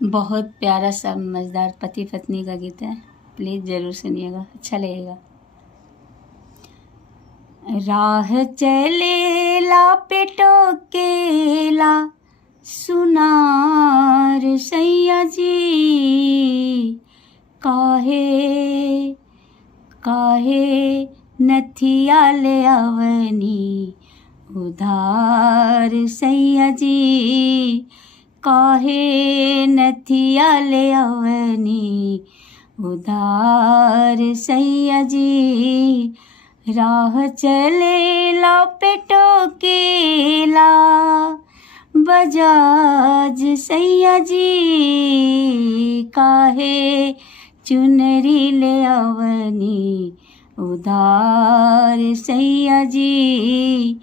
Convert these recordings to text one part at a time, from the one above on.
बहुत प्यारा सा मज़ेदार पति पत्नी का गीत है, प्लीज़ ज़रूर सुनिएगा, अच्छा लगेगा। राह चलेला पे टोकेला सुनार सैया जी, काहे काहे नथिया ले अवनी उधार सैया जी, काहे नथिया ले अवनी उधार सैया जी। राह चलेला पे टोकेला बजाज सैया जी, काहे चुनरी ले अवनी उधार सैया जी,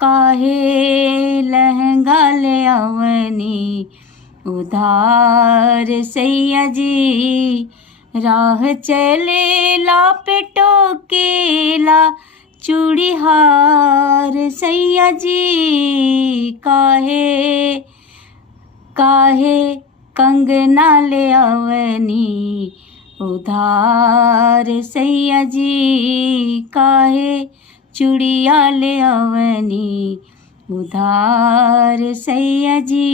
काहे लहंगा ले अवनी उधार सैया जी। राह चलेला पे टोकेला चूड़ीहार सैया जी, काहे काहे कंगना ले अवनी उधार सैया जी, काहे चूड़िया ले अवनी उधार सैया जी।